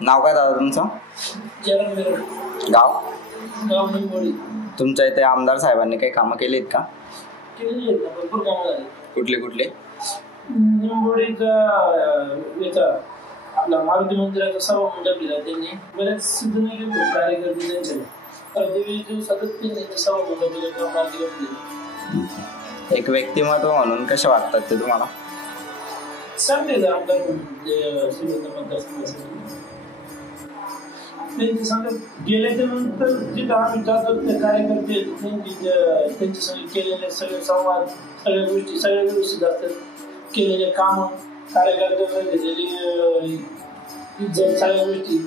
नाव काय दादा तुमचं? गाव? तुमच्या इथे आमदार साहेबांनी काही कामं केलीत का? भरपूर कामं झाली. कुठले कुठले? निंबोडीचा आपला मारुती मंदिराचा सभा मंडप दिला त्यांनी. बरेच सिद्धनागी कार्यकर्ते त्यांच्या सातत्याने सभा मंडप. एक व्यक्तिमत्व म्हणून कसे वाटतात ते तुम्हाला? चांगले आमदार मतदारसंघासाठी त्यांची सांगत गेल्याच्या नंतर जिथं आम्ही जातो ते कार्यकर्ते त्यांच्या सगळे केलेले सगळे संवाद, सगळ्या गोष्टी सगळ्या व्यवस्थित असतात. केलेले काम कार्यकर्त्यांना घेतलेली इज्जत, सगळ्या गोष्टी